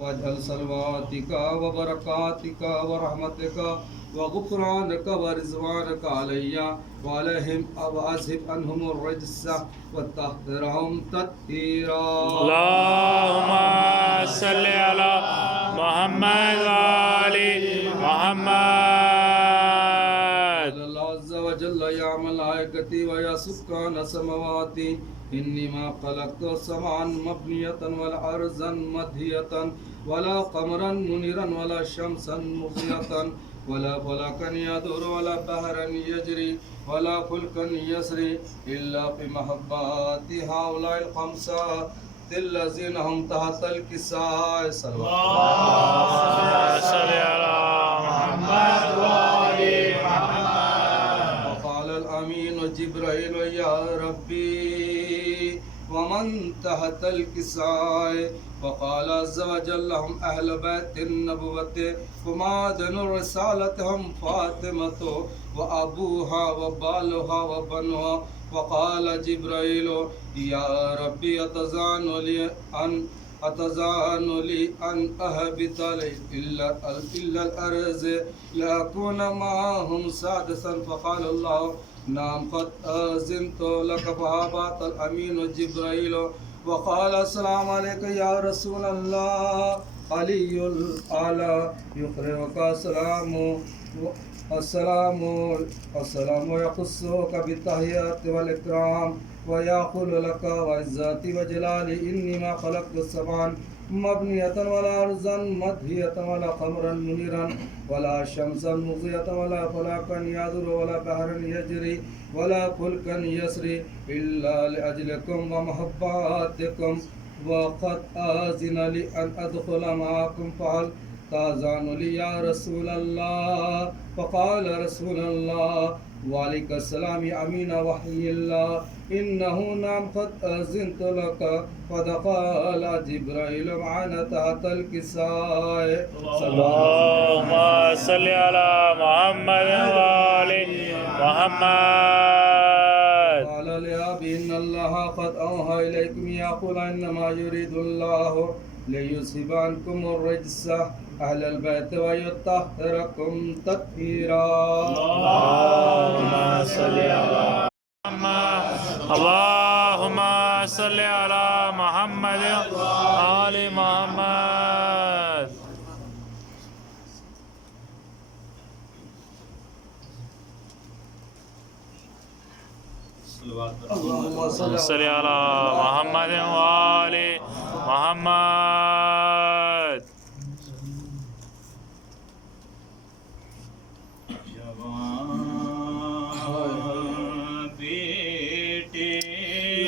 वाजअल सलवातिका व बरकातिका व रहमतिका व गुफरानका व रिज़वानका अलैया व अलैहिम व अज़हिब अन्हुमुर रिज्सा व तहहिरहुम तत्हीरा। अल्लाहुम्मा सल्लि अला मुहम्मद व आलि मुहम्मद। अल्लाह अज़्ज़ा व जल्ला या मलाइकती व या सुक्कान समावाती इन्नी मा खलक़्तु समान मबनियतन वला अर्ज़न मधियतन वला क़मरन मुनीरन वला शमसन मुज़ियतन वला फलकन यदुर वला बहरन यजरी वला फुल्कन यसरी इल्ला बिमहब्बति हाउलाइल खम्सा तिल्लज़ीना हुम तहतल किसाए। अल्लाहुम्मा सल्लि अला मुहम्मद व आलि मुहम्मद। वक़ाल अल-अमीन जिब्राईल या रब्बी वमन तहतल किसाए। वक़ाल अज़्ज़ा व जल्ला हम अहल बैतिन नबुव्वति वमादनुर रिसालति हम फ़ातिमतु व अबूहा व बालुहा व बनुहा। वक़ाल जिब्राईल या रब्बी अतज़ानु ली अन अहबित इल्ला अल-अर्ज़ लअकून माहुम सादिसन। फ़क़ाल अल्लाह नाम क़द अज़िनतु लक फ़अबात अल-अमीन जिब्राईल वक़ाल अस्सलामु अलैका या रसूल अल्लाह अलीयुल आला युक़रिउका अस्सलामु यख़ुस्सुका बित्तहिय्याति वल इकराम व यक़ूलु लका व इज़्ज़ती व जलाली इन्नी मा ख़लक़्तु समान मबनियतन वला अर्ज़न मधियतन वला क़मरन मुनीरन वला शमसन मुज़ियतन वला फलकन यदुर वला बहरन यजरी वला फुल्कन यसरी इल्ला लिअजलिकुम व महब्बतिकुम व क़द आज़िन ली अन अदख़ुल मअकुम फ़हल ताज़ानु ली या रसूल अल्लाह। फ़क़ाल रसूल अल्लाह वालेकुमुस्सलाम या अमीन वहयिल्लाह इन्नहु नाम क़द अज़िनतु लक फ़दख़ल जिब्राईल मअना तहतल किसाए। अल्लाहुम्मा सल्लि अला मुहम्मद व आलि मुहम्मद। क़ाल लिअबी इन्नल्लाह क़द औहा इलैकुम यक़ूल इन्नमा युरीदुल्लाहु लियुज़हिबा अन्कुमुर रिज्सा अहलल बैत व युत्तहिरकुम तत्हीरा। अल्लाहुम्मा सल्लि अला मुहम्मद। अल्लाहुम्मा सल्लि अला मुहम्मद व आलि मुहम्मद। सल्लि अला मुहम्मद व आलि मुहम्मद।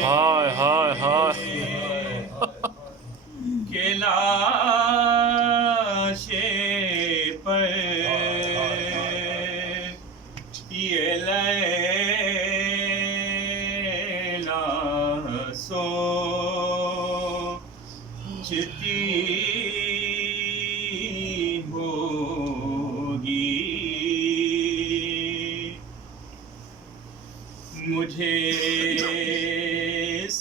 हाय हाय हाय के लाशे पर ये लैला सोचती होगी मुझे इस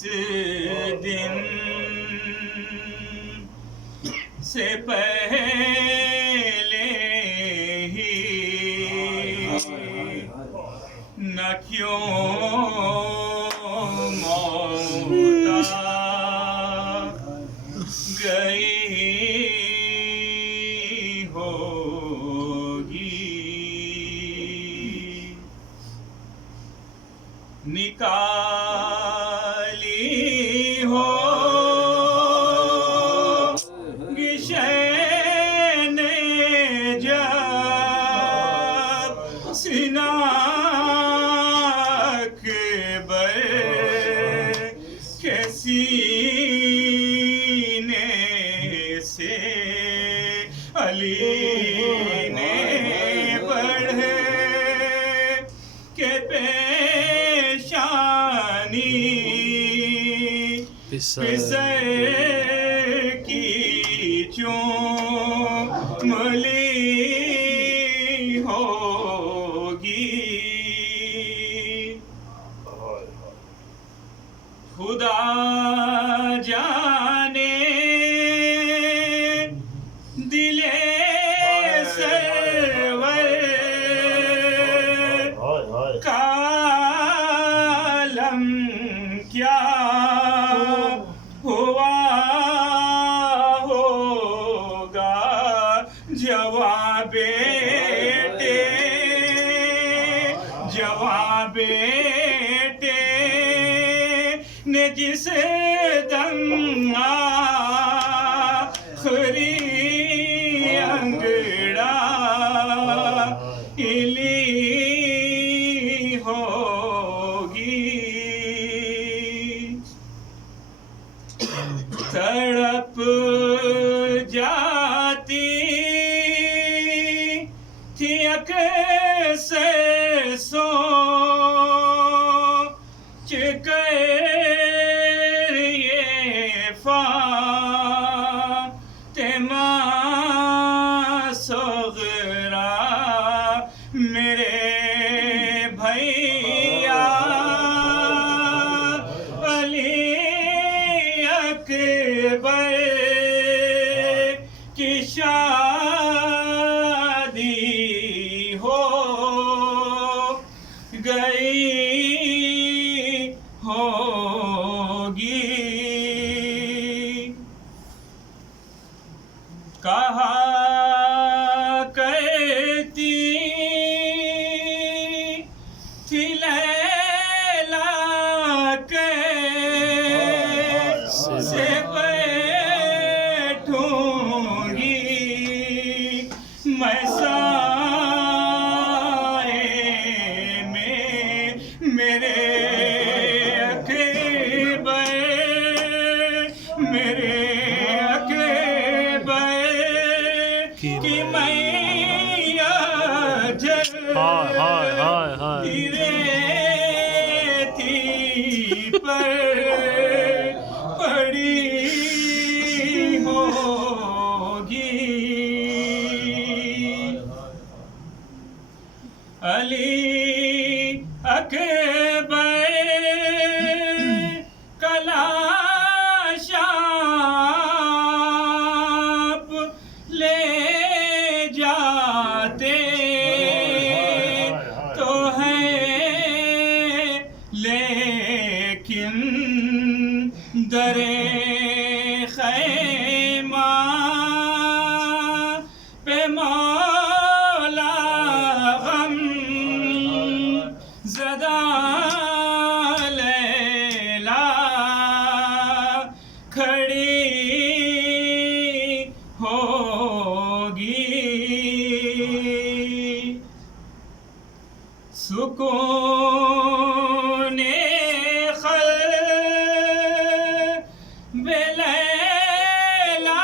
दिन से पहले ही न क्यों मौत गई होगी। निकाली हो गिशने जब सीना अकबर के सीने से अली ने बढ़े के पेशानी पिसर की चुमली होगी। खुदा जाने जवाब बेटे ने जिस दम आखिरी अंगड़ाइली होगी, तड़प जाती थी अक्सर सोच कर ये फातिमा सग़रा मेरे भैया अली अकबर की शादी हो गई होगी। कहा करती थी लैला कैसे बैठूंगी मैं साए में मेरे की मैया रेती पर पड़ी होगी। अली अकबर कलाशाप ले जाते तो है लेकिन दरे खैमा पे मौला गम ज़दा लैला खड़ी होगी। सुकून क़ल्ब लैला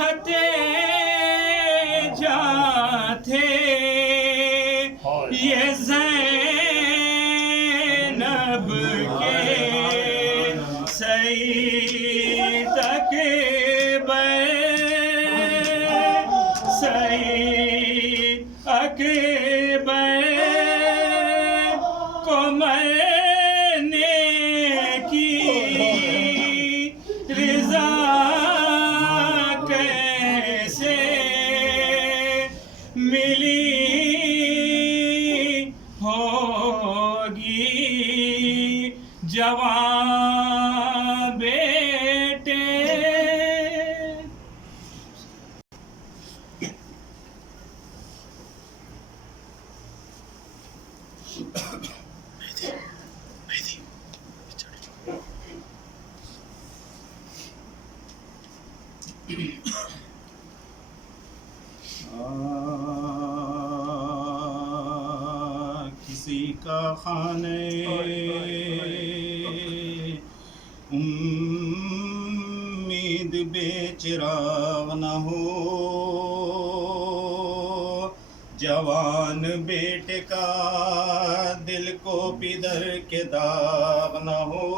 राहते जाते ये ज़ैनब के सई तक अकबर को मरने की रिज़ा कैसे मिली होगी। जवान बेटे किसी का खाने उम्मीद बेचिराग न हो, जवान बेटे का दिल को पिदर के दाग न हो।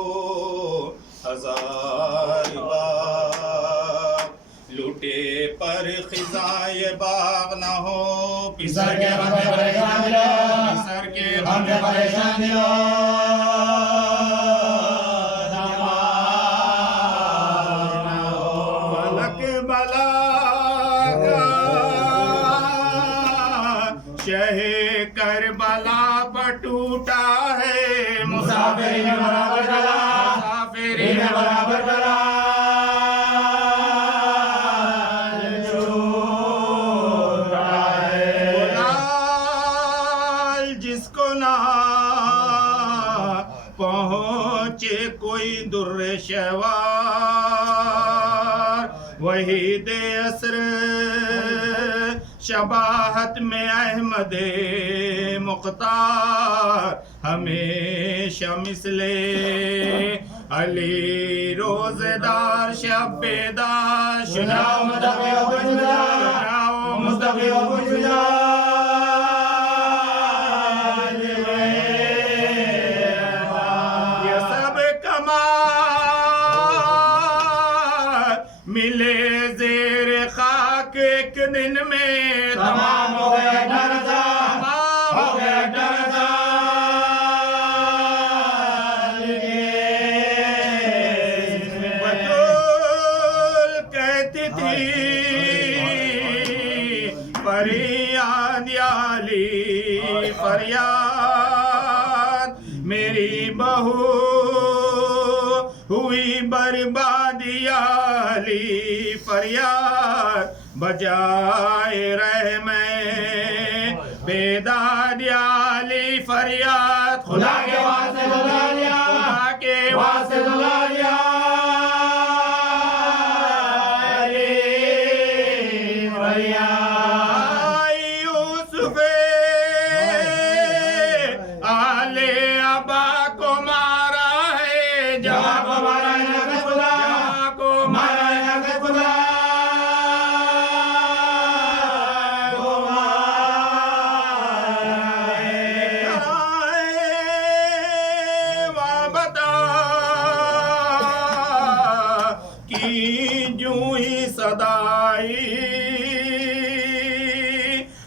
हजार बार लुटे पर खिजाए बाग न हो, पिसर के परेशान दिलो, पिसर के परेशान दिलो। फलक बलागा शहे करबला पर टूटा है, मुसाफिर ने बराबर चला, मुसाफिर ने बराबर चला। वहीद असर शबाहत में अहमद मुख्तार हमेशा मिसले अली रोज़ेदार शब बेदार सुनाओ मुस्तफ़ी और सुनाओ मुस्तफ़ी और मिले ज़ेर खाक एक दिन में तमाम हो गया डरदा हो गया डरदा बतूल कहती थी फरियाद याली फरियाद मेरी बहू हुई बर्बादियाली फरियाद बजाए रहे मैं बेदादियाली फरियाद खुदा के वास्ते बुला लिया खुदा के वास्ते बुला लिया यूसुफ आले अबा को मारा है जवाब हमारा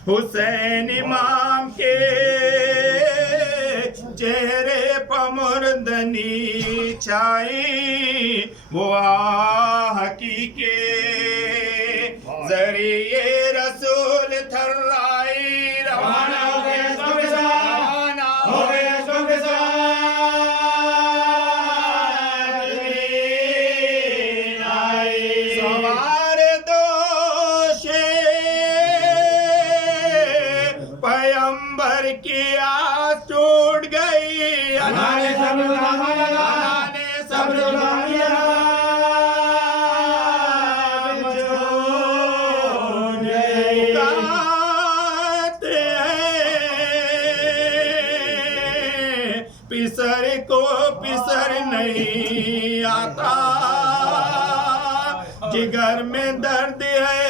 हुसैन इमाम के चेहरे पर मुर्दनी छाई वो हकीके जरिए रसूल थर्राई रवाना हो गए रवाना हो गए सवार दोषे पैगंबर की आस टूट गई अल्लाह ने सब्र पिसर को पिसर नहीं आता जिगर में दर्द है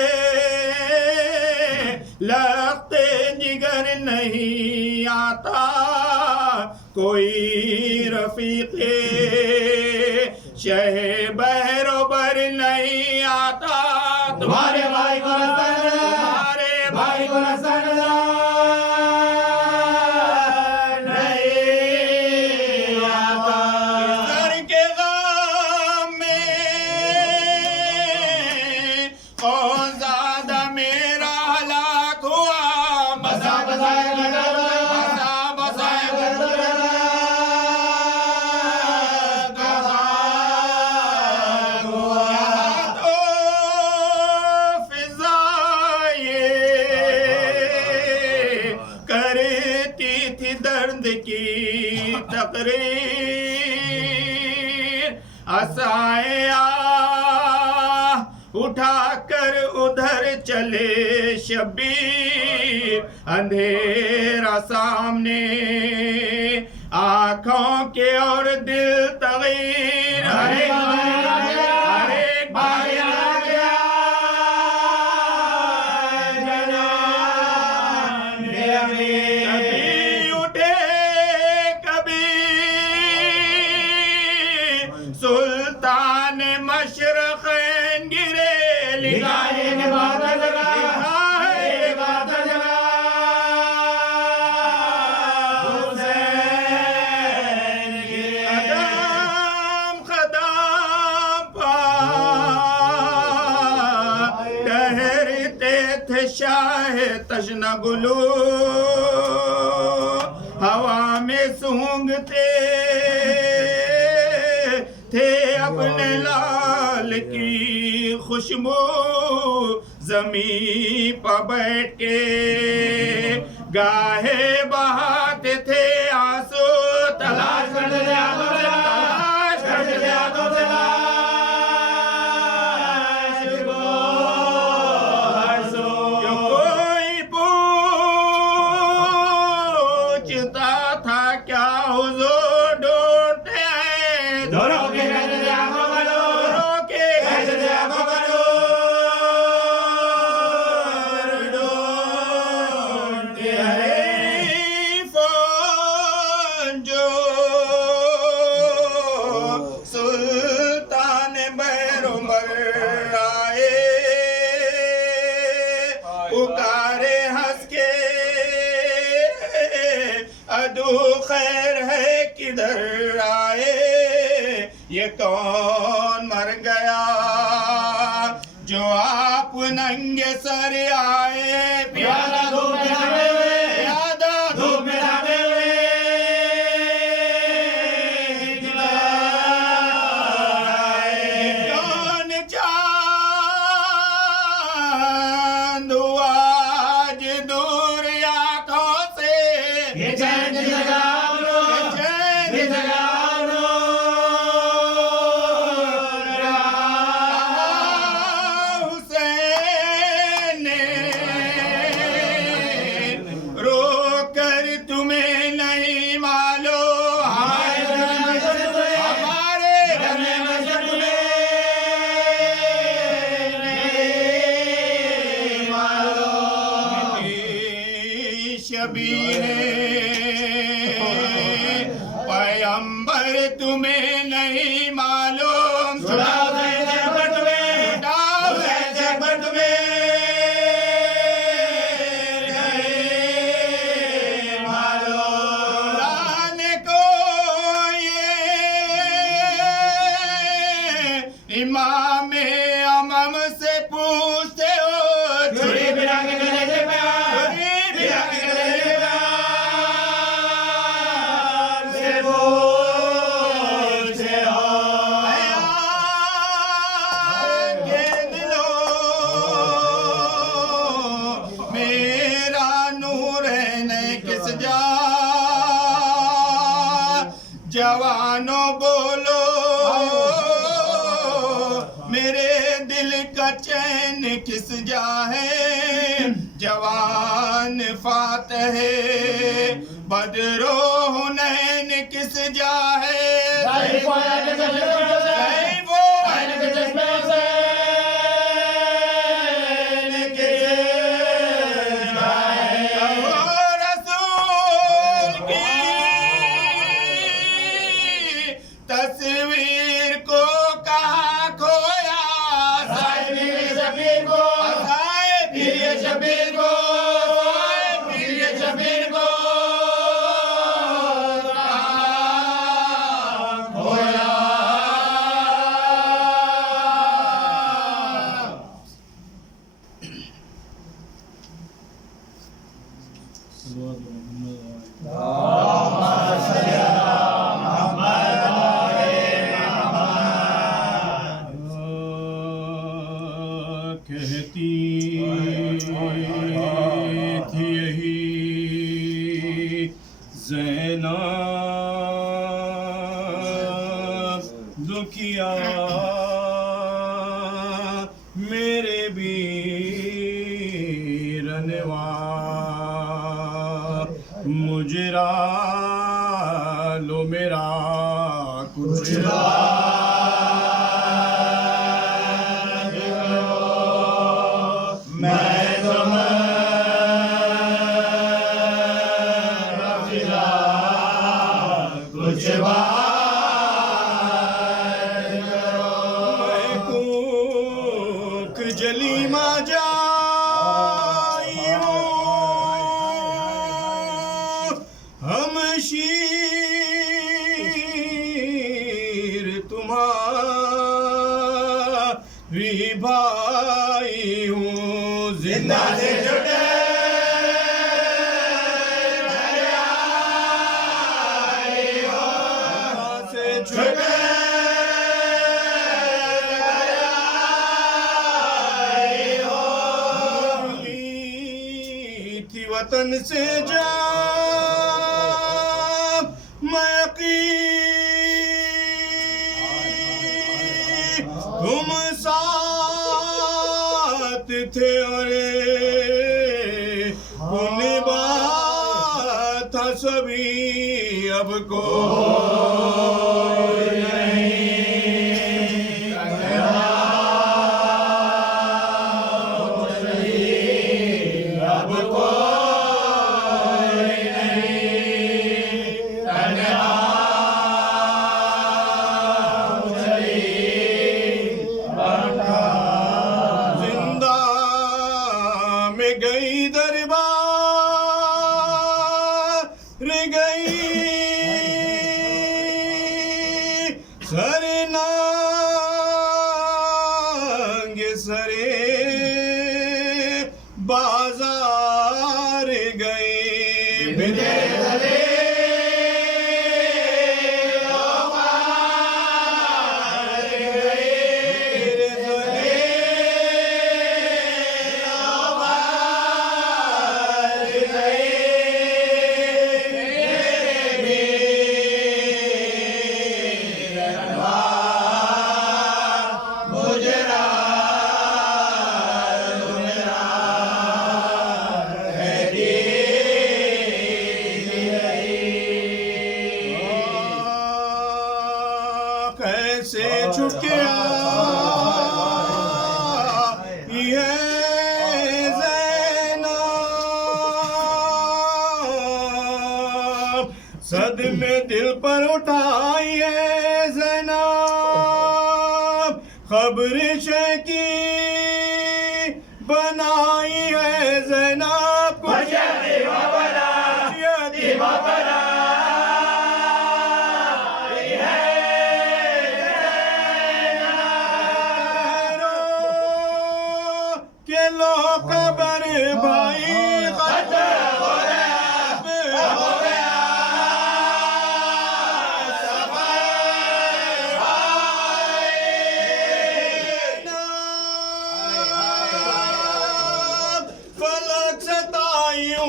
लगते जिगर नहीं आता कोई रफीक़े शह बहरोबर नहीं आता तुम्हारे भाई को तुम्हारे भाई को दर्द की तकरीर असाया उठाकर उधर चले शबीर अंधेरा सामने आँखों के और दिल तगीर हरे भाई आ गया सुल्तान मशरक़ैन गिरे लिखा है बात जगह है बात जगह हुसैन कदम कदम पर ठहरते थे शाह तशना गुलू हवा में सूंघते थे अपने लाल की खुशबू जमीन पर बैठ के गाहे बहाते थे आंसू तलाश कर तलाश कर उमर आए पुकारे हंस के अदू खैर है किधर आए ये कौन मर गया जो आप नंगे सर आए प्यादा धूप में लगे हुए प्यादा धूप में लगे हुए कौन चांद आज दूर आंखों से ये चैन जगा लो चैन जगा पैगंबर तुम्हें नहीं मालूम छुड़ाओ जगत में छुड़ाओ जगत में नहीं मालूम लाने को ये इमाम अमम से पूछते हो छुरी बिरा के गले पे छुरी बिरा के गले जवानों बोलो मेरे दिल का चैन किस जा है जवान फातह बदरो हुनैन किस जा है तस्वीर को कहाँ खोया शबीर को शबीर को शबीर को खोया कहती थी यही ज़ैनब दुखिया मेरे बीरनवा मुजरा लो मेरा कुछ जलीमा जाइयो हम शीर तुम्हारी भाई हूँ जिंदा से जुटे से छुटे वतन से जा मैं तुम साथ थे अरे उन बात था सभी अब को सरे बाजार गए बिदे सरे कैसे झुकिया ये ज़ैनब सदमे दिल पर उठाई है ज़ैनब खबर की बनाई है ज़ैनब के लो खबर भाई खत्म हो गया फलक सतायूं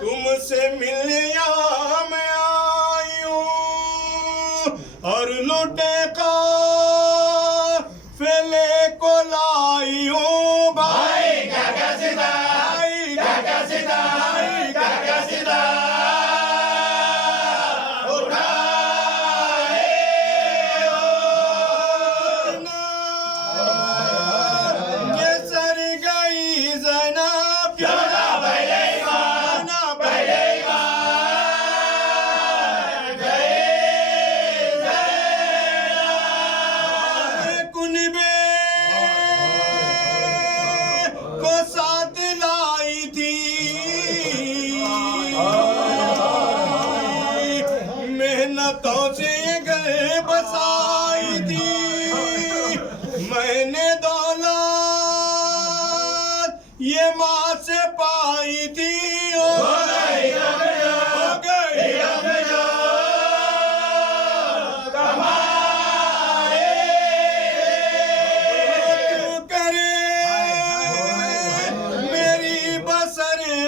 तुमसे मिलिया मैं आयूं और लुटे का फेले को लायूं भाई क्या सीधा ये सर गई ज़ैनब क्यों ना पहले कुनबे को साथ लाई थी मेहनतों से घर बसाई थी मैंने दौलत ये माँ से पाई थी हो गई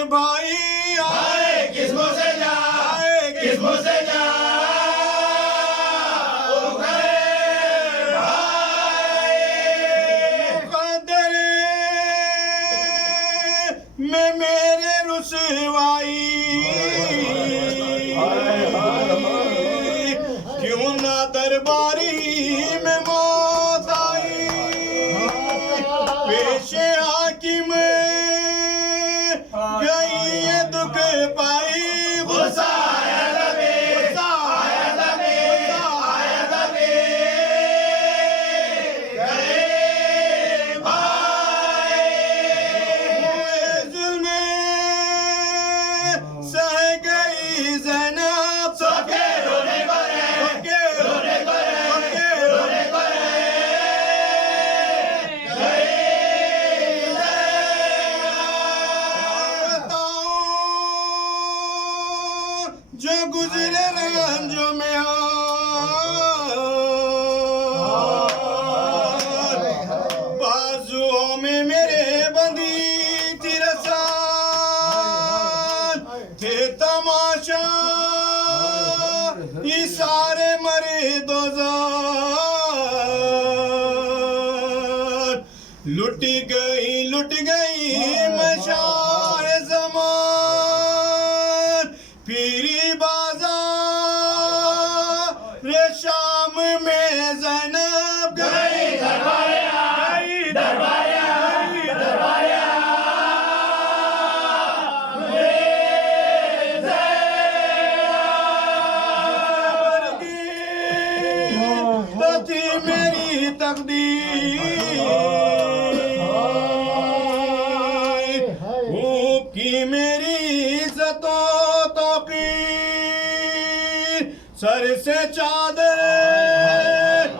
भाई आए किस्मों से जा ओ गए भाई मुकद्दर में मेरे रुसवाई क्यों ना दरबारी में मौत आई पेशे हाकिम गई ये दुख पाई गुस्सा आया तबे गए भाई जुल्म सह गई ज़ैनब सबके रोने को जो गुजरे रंजों में बाजुओं में मेरे बंदी थी रसान थे तमाशा इशारे मरे दोज़ार लुट गई मशाए ज़मान पीरी बाजार शाम में ज़ैनब गई दरबारिया तो थी मेरी तकदीर की मेरी इज्जतों की सर से चादर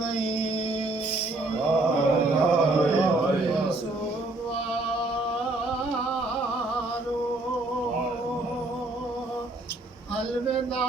गई सुवारो अलविदा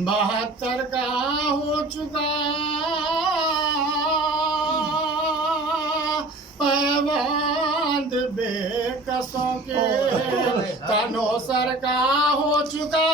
बहत्तर का हो चुका पैबंद बेकसों के तनो सर का हो चुका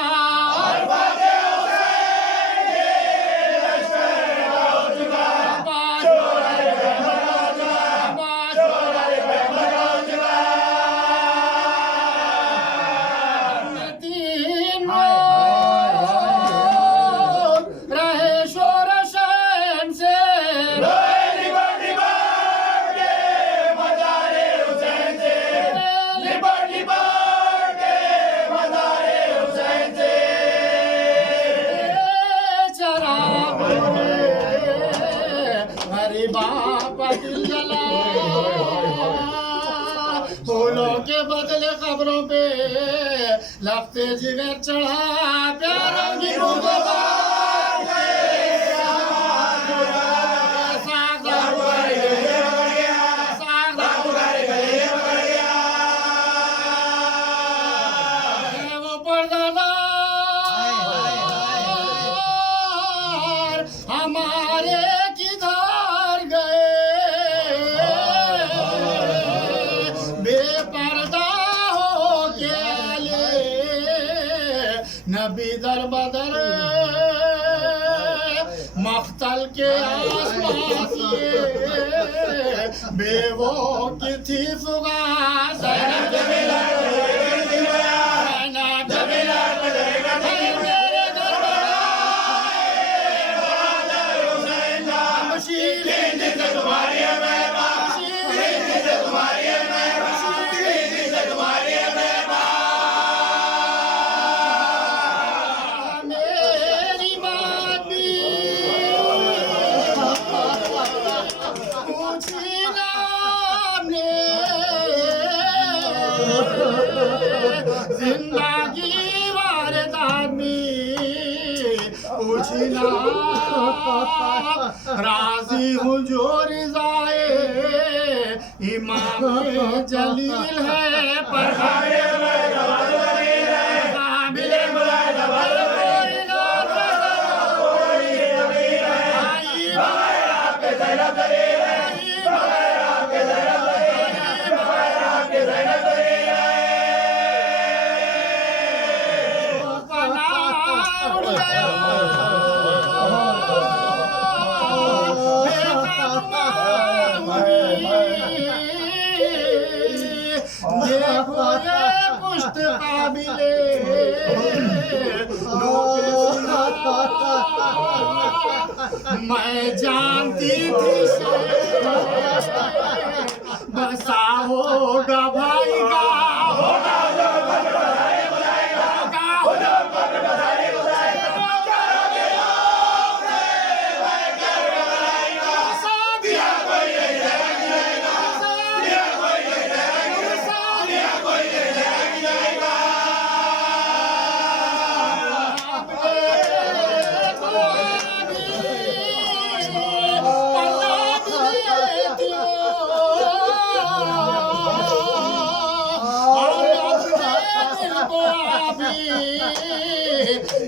फूलों के बदले खबरों पे लगते जिगर चढ़ा प्यारों की नबी दर बदर मख्तल के आसपास बेवो की थी फुगास जिंदगी वारद आदमी पूछना राजी हूँ जो रिजाए इमाम जलील है पर देखो ये पुश्त काबिले मैं जानती थी बसा होगा भाई का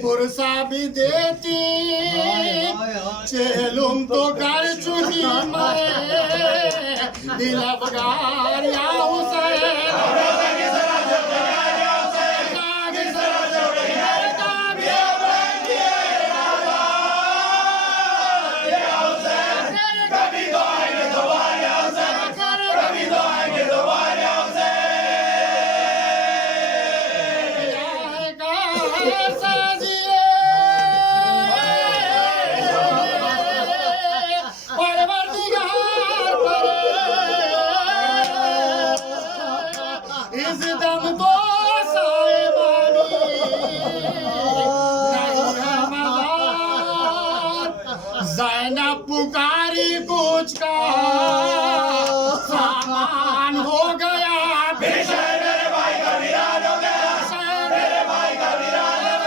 पुरसा भी देती चेलुम तो कर चुकी मैं दिल अफगार या ज़ैनब पुकारी कुछ का सामान हो गया मेरे भाई का विराज हो गया मेरे भाई का विराज हो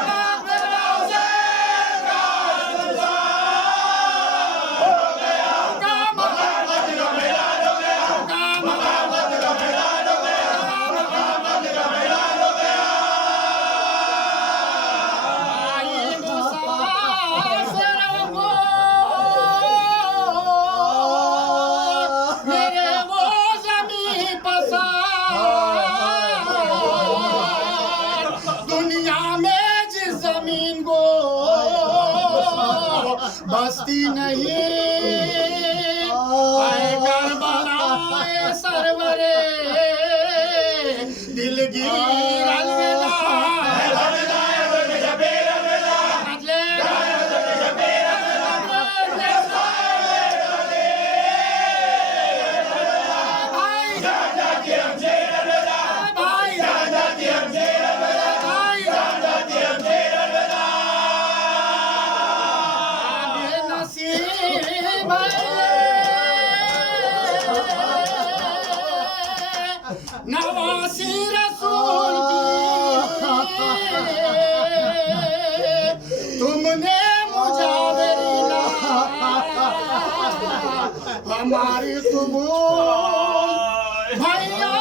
बस्ती नहीं करबला सरवरे दिलगीर अलविदा नवासी रसूल की तुमने मुजावरी हमारी कबूल भैया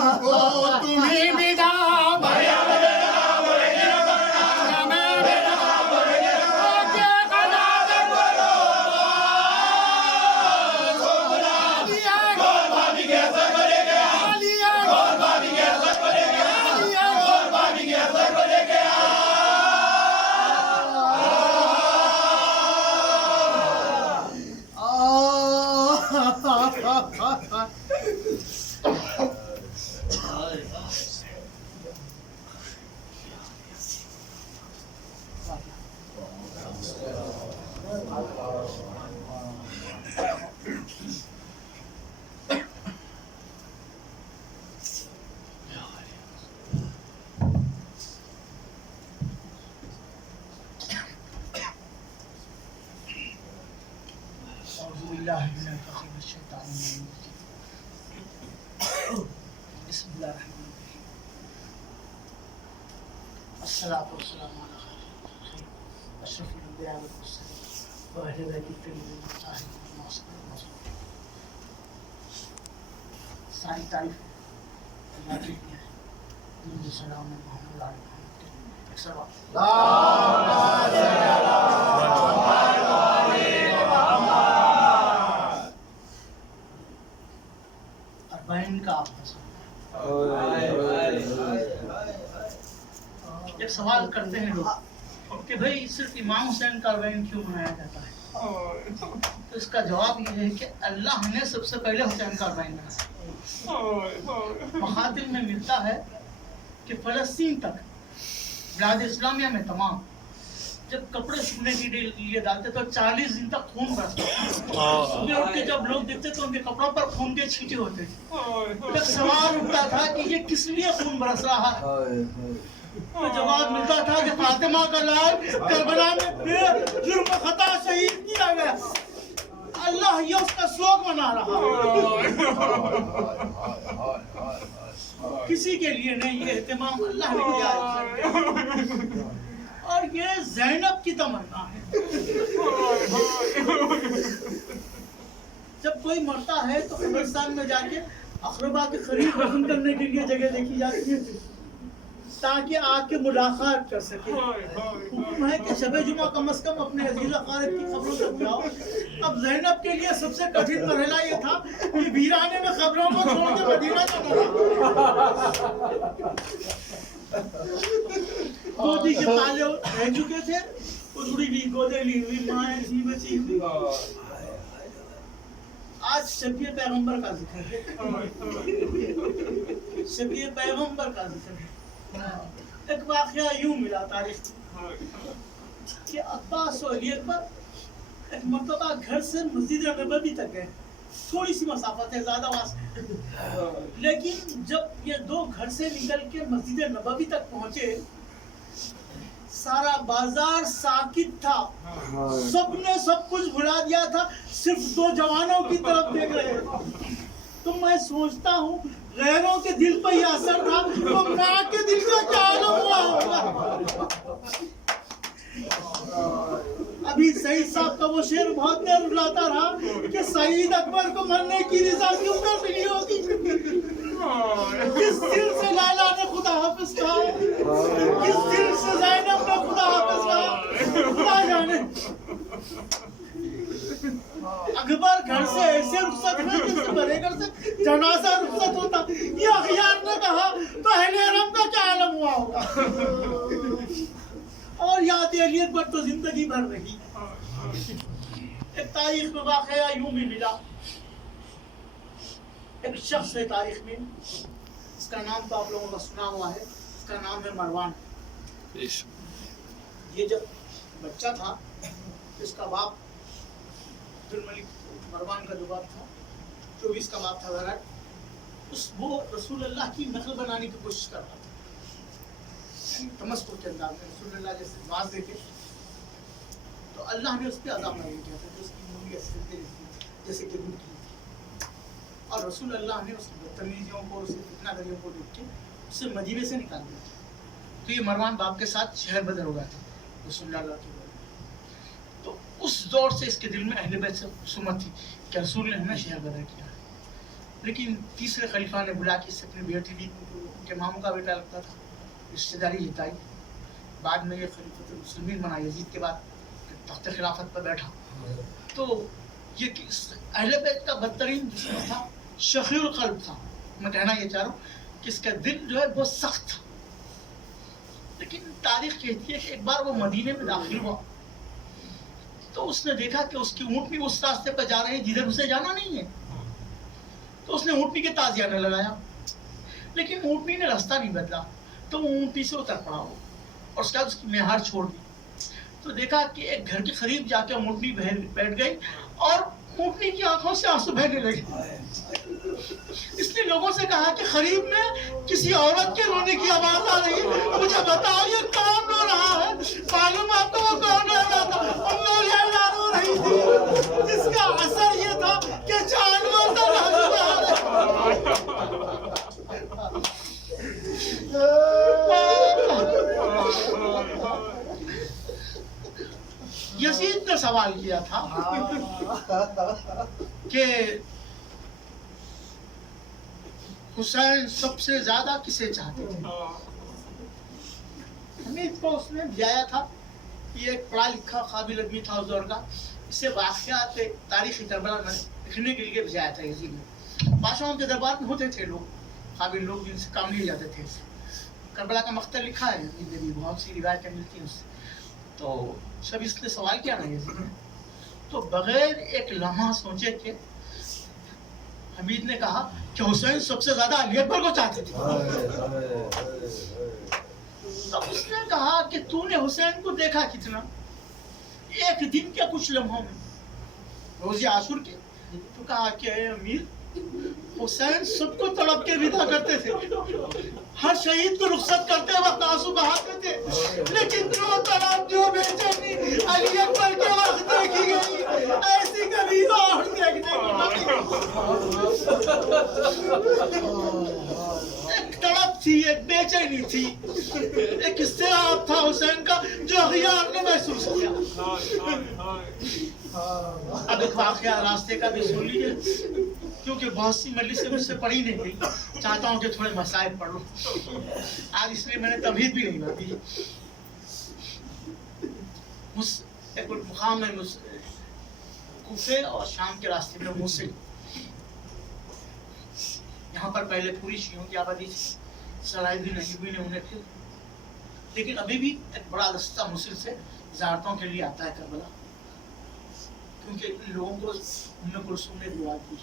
मुझको तुम्ही विदा बिल्लाहि मिनश शैतानिर रजीम। बिस्मिल्लाहिर्रहमानिर्रहीम। अस्सलातु वस्सलामु अला अशरफिल अंबिया वल मुरसलीन व अहले बैतित तय्यबीन ताहिरीन मासूमीन। सारी तारीफ अल्लाह की है। दुरूद सलाम मोहम्मद आले मोहम्मद के सल्लल्लाहु अरबाइन का एक सवाल करते हैं लोग कि भाई सिर्फ इमाम हुसैन का अरबाइन क्यों मनाया जाता है? तो इसका जवाब ये है कि अल्लाह ने सबसे पहले हुसैन का अरबाइन बनाया। महादिल में मिलता है कि फलस्तीन तक बिलाद इस्लामिया में तमाम जब कपड़े सूखने के लिए डालते तो 40 दिन तक खून बरसता। सुबह उठ के जब लोग देखते तो उनके कपड़ों पर खून के छींटे होते थे। जब सवाल उठता था कि ये किस लिए खून बरस रहा है, तो जवाब मिलता था कि फातिमा का लाल करबला में जुर्म खता शहीद किया गया, अल्लाह ये उसका शोक मना रहा है। किसी के लिए नहीं, ये एहतमाम अल्लाह ने किया है। और ये ज़ैनब की तमन्ना है। जब कोई मरता है तो कब्रिस्तान में जाके अक़रबा के करीब दफन करने के लिए जगह देखी जाती है ताकि आके मुलाकात कर सके। हुक्म है कि शब जुमा कम से कम अपने अजीज़ अक़ारिब की खबरों तक जाओ। अब ज़ैनब के लिए सबसे कठिन मरहला ये था कि वीराने में खबरों को छोड़ के मदीना जाना था। गोदी के पाले रह चुके थे, उजड़ी हुई गोदे ली हुई माँ थी बची हुई। आज शबीए पैगंबर का जिक्र है, शबीए पैगंबर का जिक्र है। एक वाक़या यूं मिला तारीख कि अब्बास और अली अकबर एक मर्तबा घर से मस्जिद नबवी तक गए। थोड़ी सी मसाफत है, ज्यादा वास्ते, लेकिन जब ये दो घर से निकल के मस्जिद नबवी तक पहुंचे, सारा बाजार साकित था, सबने सब कुछ भुला दिया था, सिर्फ दो जवानों की तरफ देख रहे थे। तो मैं सोचता हूँ गैरों के दिल पर यह असर था, तो माँ के दिल का क्या आलम हुआ होगा। अभी सईद साहब का वो शेर बहुत देर रुलाता रहा कि सईद अकबर को मरने की रिजा क्यों कर मिली होगी। किस दिल से लैला ने खुदा हाफिज कहा, किस दिल से ज़ैनब ने खुदा हाफिज कहा, खुदा जाने। अकबर घर से ऐसे रुखसत हुए जैसे बड़े घर से जनाजा रुखसत होता। ये अखियार ने कहा तो अहले हरम का क्या आलम हुआ होगा। और याद अली अकबर तो जिंदगी भर रही। एक तारीख में वाक़या यूं भी मिला, एक शख्स है तारीख में, इसका नाम तो आप लोगों का सुना हुआ है, इसका नाम है मरवान। ये जब बच्चा था इसका बाप अब्दुल मलिक मरवान का जो बाप था, 24 का बाप था वगैरह, वो रसूल अल्लाह की नकल बनाने की कोशिश कर रहा था। तमस्कुर के अंदाज में रसूलुल्लाह जैसे नवाज देखे तो अल्लाह ने उस पर अज़ाब नाज़िल किया था, जो उसकी मूवी जैसे गिरने की। और रसूल अल्लाह ने उसकी बदतमीजियों को, उसकी फितनागरियों को देख के उसे मदीने से निकाल दिया था। तो ये मरवान बाप के साथ शहर बदर हो गया था रसूलुल्लाह के। तो उस दौर से इसके दिल में अहले बैत से सुमत थी कि रसूल ने हमें शहर बदर किया। लेकिन तीसरे खलीफा ने बुला के इससे अपनी बेटी दी, उनके मामू का बेटा लगता था, रिश्तेदारी जिताई। बाद में ये खलीफतुल मुस्लिमीन बना, यजीद के बाद तख्त खिलाफत पर बैठा। तो ये अहले बैत का बदतरीन दुश्मन था, शकील क़ल्ब था। मैं कहना ये चाह रहा हूँ कि इसका दिल जो है बहुत सख्त था। लेकिन तारीख कहती है कि एक बार वो मदीने में दाखिल हुआ तो उसने देखा कि उसकी ऊँटनी उस रास्ते पर जा रही है जिधर उसे जाना नहीं है। तो उसने ऊँटनी के ताजियाना लगाया, लेकिन ऊँटनी ने रास्ता नहीं बदला, तो वो ऊँटनी से उतर पड़ा वो, और उसके बाद उसकी मेहार छोड़ दी। तो देखा कि एक घर के करीब जाकर ऊँटनी बैठ गई और ऊँटनी की आंखों से आंसू बहने लगे। इसने लोगों से कहा कि करीब में किसी औरत के रोने की आवाज आ रही है, मुझे बताओ ये कौन रो रहा है। मालूम आपको वो कौन रो रहा था? रो रही थी, जिसका असर ये था यजीद ने सवाल किया था कि हुसैन सबसे ज्यादा किसे चाहते थे। हमीद को उसने दिया था। ये एक पढ़ा लिखा काबिल आदमी था उस दौर का। इसे वाक़यात तारीखी करबला में लिखने के लिए भेजाया था यजीद ने। बादशाहों के दरबार में होते थे लोग, काबिल लोग जिनसे काम लिए जाते थे। करबला का मख्तर लिखा है यजीद ने भी, बहुत सी रिवायतें मिलती हैं उससे। तो सब इसने सवाल किया ना यजीद ने, तो बगैर एक लम्हा सोचे के हमीद ने कहा कि हुसैन सबसे ज्यादा अली अकबर को चाहते थे। तो उसने कहा कि तूने हुसैन को देखा कितना, एक दिन के कुछ लम्हों में, रोज़े आशुर के। तो कहा कि अमीर, हुसैन सबको तड़प के विदा करते थे, हर शहीद को रुखसत करते वक्त आंसू बहाते थे, लेकिन जो तड़प जो बेचैनी अली अकबर के वक्त देखी गई, ऐसी कभी और देखने को एक तड़प थी, एक बेचैनी थी, एक इस्तिराब था हुसैन का जो अखियार ने महसूस किया। अब एक वाक़या रास्ते का भी सुन लीजिए, क्योंकि बहुत सी मजलिस से मुझसे पढ़ी नहीं गई, चाहता हूँ कि थोड़े मसाइल पढ़ लूँ आज, इसलिए मैंने तमीज़ भी नहीं बाती। एक मुकाम है कूफे और शाम के रास्ते में मूसिल, यहाँ पर पहले पूरी शियों की आबादी थी, सलाहुद्दीन अय्यूबी ने उन्हें फिर, लेकिन अभी भी एक बड़ा दस्ता मूसिल से ज़ियारतों के लिए आता है करबला, क्योंकि इन लोगों को उम्मे कुलसूम ने दुआ की,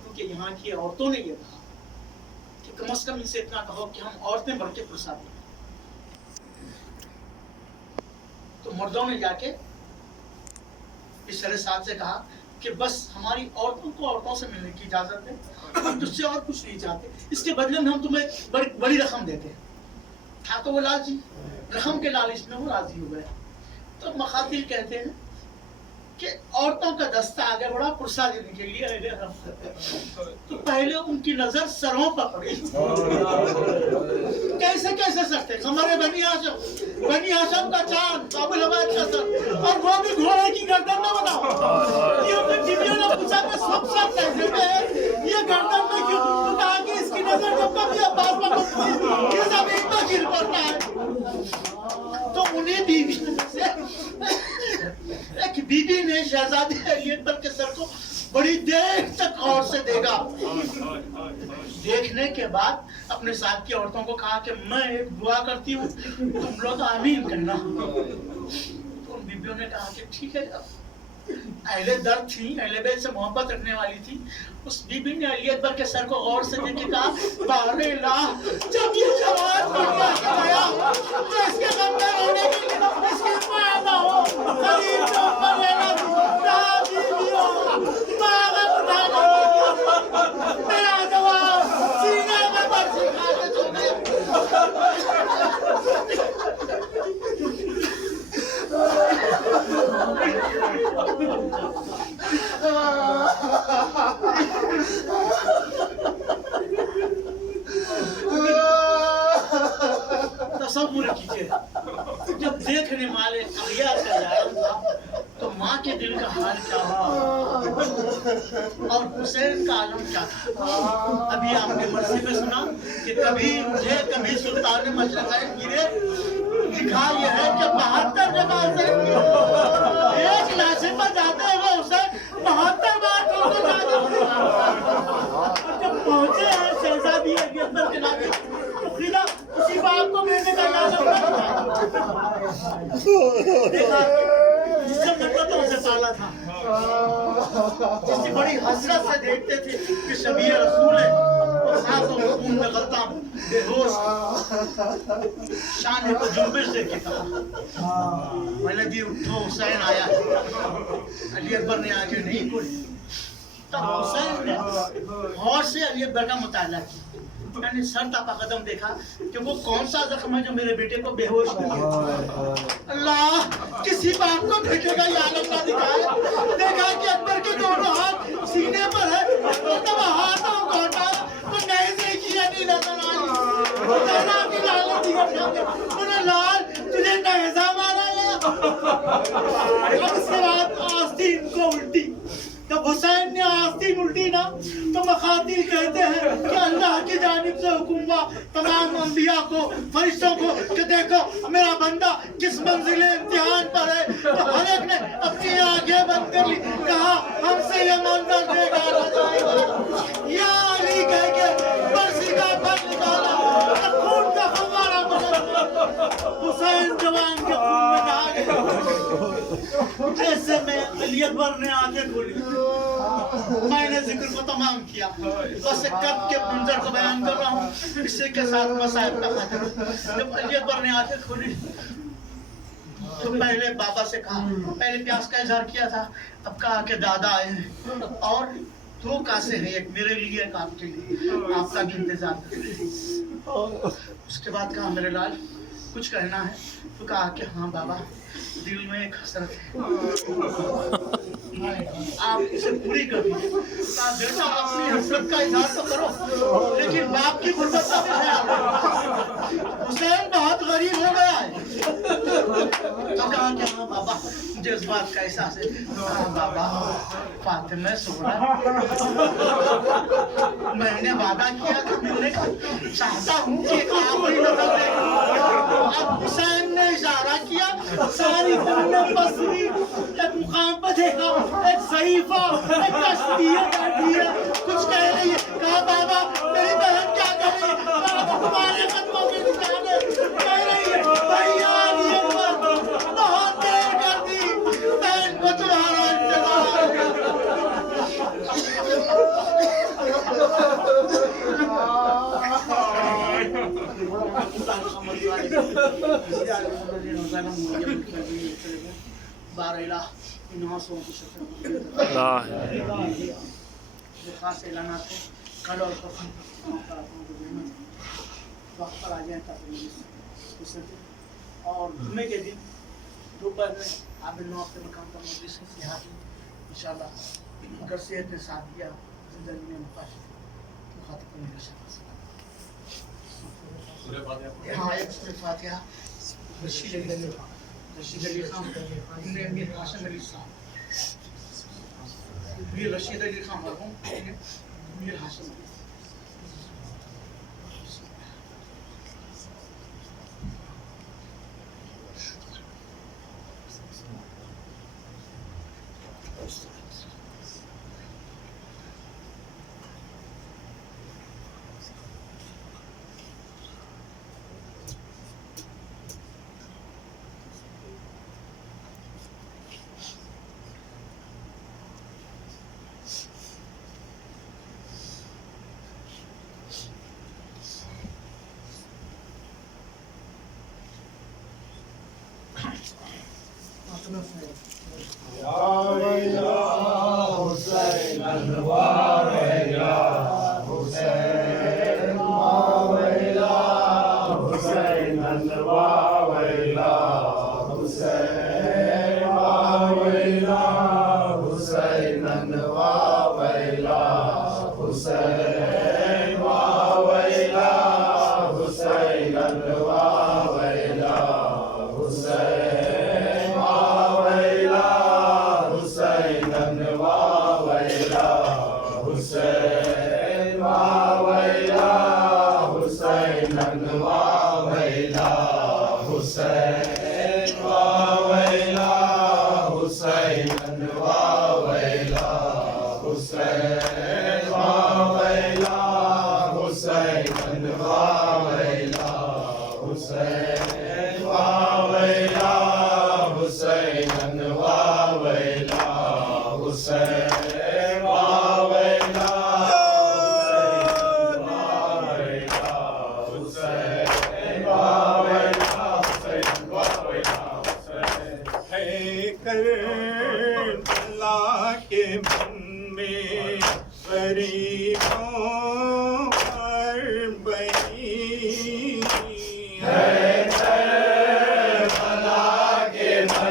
क्योंकि यहाँ की औरतों ने ये कहा कि कम से कम इनसे इतना कहो कि हम औरतें बढ़ के प्रसाद दें। तो मर्दों ने जाके इस तरह साथ से कहा कि बस हमारी औरतों को औरतों से मिलने की इजाजत दें, हम तुझसे और कुछ नहीं चाहते, इसके बदले में हम तुम्हें बड़ी रकम देते हैं। था तो वो लालची, रकम के लालच में वो राजी हो गया। तो मखातिल कहते हैं कि औरतों का दस्ता आगे बढ़ा कुर्सा देने के लिए, तो पहले उनकी नजर सरों पर पड़ी। कैसे कैसे सकते हमारे बनी हाशम का चांद अबुल हवाद का सर, और वो भी घोड़े की गर्दन में बनाओ। ये अपनी बीवियों ने पूछा कि सब कैसे में ये गर्दन में क्यों? तो कहा कि इसकी नजर जब कभी अब्बास पर पड़ती है जमीन पर गिर पड़ता है। तो उन्हें बीवी से एक बीबी ने शहजादे अली अकबर के सर को बड़ी देर तक गौर से देखा। देखने के बाद अपने साथ की औरतों को कहा कि मैं एक दुआ करती हूँ, तुम लोग आमीन करना। तो उन बीबियों ने कहा कि ठीक है। अहले दर्द थी, अहले बैत से मोहब्बत रखने वाली थी। उस बीबी ने अली अकबर के सर को गौर से देख के कहा, बारे अल्लाह, जब ये जवान दुनिया से गया तो इसके गम में रोने के लिए इसकी मां ना हो, शरीर के ऊपर लेना ना बीवी हो, मांग उठाना मेरा जवाब सीने में बरसी खा के सो तसव्वुर कीजिए, जब देखने वाले अखियार का आलम था तो माँ के दिल का हाल क्या हुआ और हुसैन का आलम क्या था। अभी आपने मर्सी में सुना कि कभी मुझे कभी सुल्तान मशरक़ैन गिरे, लिखा यह है कि 72 जगह से एक लाशे पर जाते हुए हुसैन 72 बार जब पहुंचे हैं शहजादी अली अकबर के नाम तो खिला उसी बाप को मिलने का जिससे मन्नतों से पाला था, जिसकी बड़ी हसरत से देखते थे कि शबीह रसूल है और साथों खून में गलता बेहोश शान को जुम्बिश देके कहा, मैंने भी उठो हुसैन आया है। अली अकबर ने आके नहीं खोली। तब हुसैन ने गौर से अली अकबर का मुताला किया। मैंने सर तपा कदम देखा कि वो कौन सा जख्म है जो मेरे बेटे को बेहोश किया। अल्लाह, किसी बाप को बेटे का ये आलम ना दिखाए। देखा कि अकबर के दोनों हाथ सीने पर है, तो तब हाथों को हटा तो नहीं से किया नहीं नजर आई। लाल तुझे नैजा मारा है। अब इसके बाद आस्तीन को उल्टी। जब हुसैन ने आस्तीन उल्टी ना तो मखातिल कहते हैं कि अल्लाह की जानिब से हुक्म हुआ तमाम अंबिया को, फरिश्तों को कि देखो मेरा बंदा किस मंजिले इम्तिहान पर है। तो हर एक ने अपनी आंखें बंद कर ली, कहा हमसे ये मंजर देखा न जाएगा। या अली कह के बरसी का फल निकाला, खून का फव्वारा बना, हुसैन जवान के खून में नहा गए। ऐसे में अली अकबर ने आंखें खोली। मैंने जिक्र को तमाम किया, बस कब के मंजर को बयान कर रहा हूँ, इसी के साथ मसाइब का खात्मा। जब अली अकबर ने आंखें खोली तो पहले बाबा से कहा, पहले प्यास का इजहार किया था, अब कहा कि दादा आए हैं और दो कासे हैं, एक मेरे लिए एक आपके लिए, आपका भी इंतजार कर। उसके बाद कहा मेरे लाल कुछ कहना है? तो कहा कि हाँ बाबा दिल में एक हसरत है, आप इसे पूरी कर दीजिए। कहा बेटा अपनी हसरत का इजहार तो करो, लेकिन बाप की गुर्बत का भी ख्याल रखो। हुसैन बहुत गरीब हो गया है। तो कहा कि हाँ बाबा मुझे इस बात का एहसास है। कहा बाबा फातिमा सुगरा मैंने वादा किया था मिलने का, चाहता हूँ कि एक आखिरी नजर देखूं। अब हुसैन ने इशारा किया, सारी बसरी एक मुकाम पर देखा, एक सहीफा एक तस्वीर बैठी है, कुछ कह रही है। कहा बाबा मेरी बहन क्या कर रही है? कहा तुम्हारे कदमों के निशाने कह रही है भैया अली अकबर बहुत देर कर दी, बहन को तुम्हारा इंतजार। कल और वक्त पर आ जाए ताकि और जुम्मे के दिन दोपहर में आप इन लोगों के मकाम पर मजलिस यहाँ इंशाल्लाह अगर सेहत ने साथ दिया जिंदगी में मुखातिब को मिल सकता। हाँ एक सूरह फातिहा रशीद अली खान मीर हाशिम अली साहब, मीर रशीद अली खान मरहूम मीर हाशिम अली।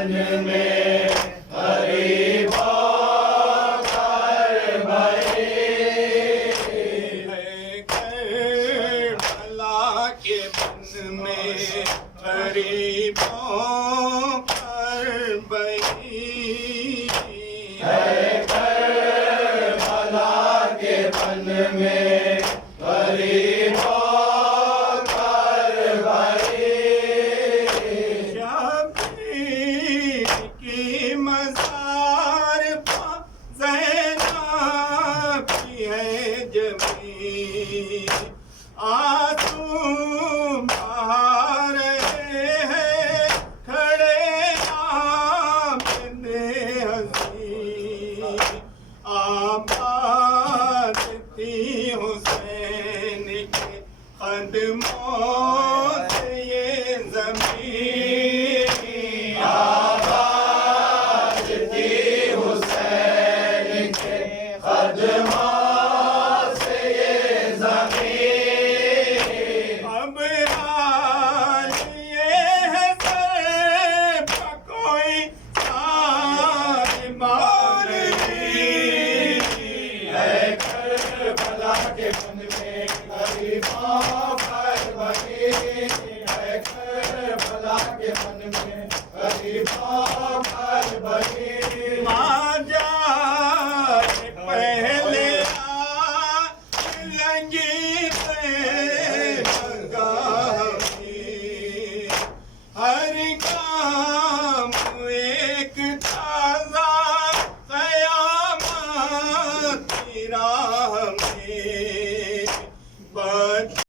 मन में